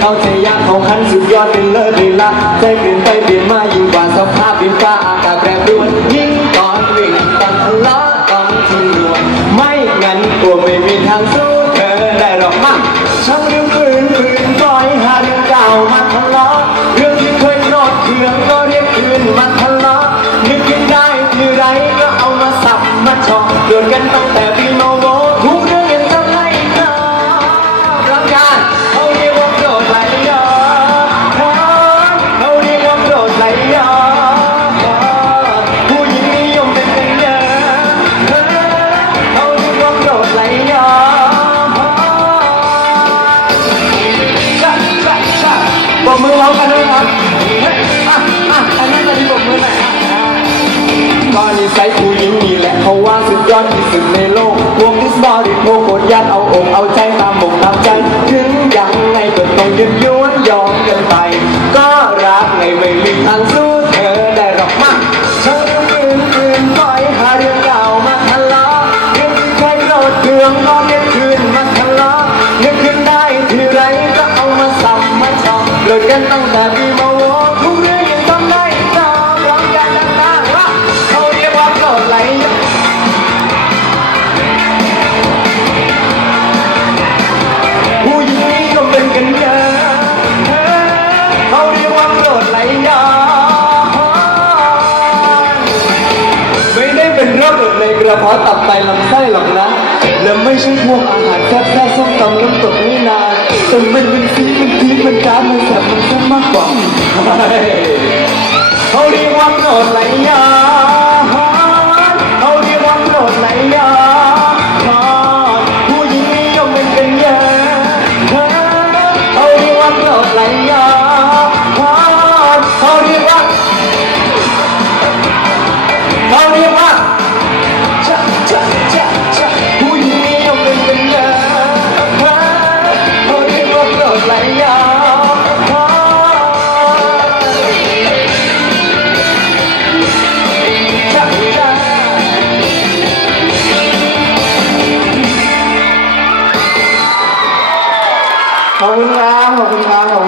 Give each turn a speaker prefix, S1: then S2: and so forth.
S1: เขาใจยากเขาขันสุดยอดเป็นเลิศเลยละใจเปลี่ยนไปเปลี่ยนมายิ่งกว่าสภาพดินฟ้าอากาศแปรปรวนยิ่งตอนวิ่งตอนทะเลาะตอนทิ้งรวนไม่งั้นกลัวไม่มีทางสู้เธอได้หรอกมั้งช่างเรื่องอื่นอื่นปล่อยหาเรื่องเก่ามาทะเลาะเรื่องที่เคยโกรธเคืองก็เรียกคืนมาทะเลาะนึกยังได้ทีไรก็เอามาสับมาชอกโดนกันตั้งแต่ ที่สุดในโลกพวกดิสบอดี้โคโคตรยัดเอาอกเอาใจตามอกตามใจถึงยังไงก็ต้องยืดย้วนยอมกันไป ก็รักไงไม่มีทางสู้เธอได้หรอกมาเธออื่นอื่นปล่อยหาเรื่องเก่ามาทะเลาะเรื่องที่เคยโกรธเคืองก็เรียคืนมาทะเลาะนึกขึ้นได้ทีไรก็เอามาสับมาชอบเลิกกันตั้งแต่ปีมาโวทุกเรื่อง กระเพาะตับไตลำไส้หรอกนะ และไม่ใช่พวกอาหารแซ่บแซ่บส้มตำน้ำตกนี่นาแต่มันเป็นซีมันทีมันการมันแสบมันแซ่บมากกว่าเขาเรียกว่าโนดไหลย้อนเขา 好无聊好无聊好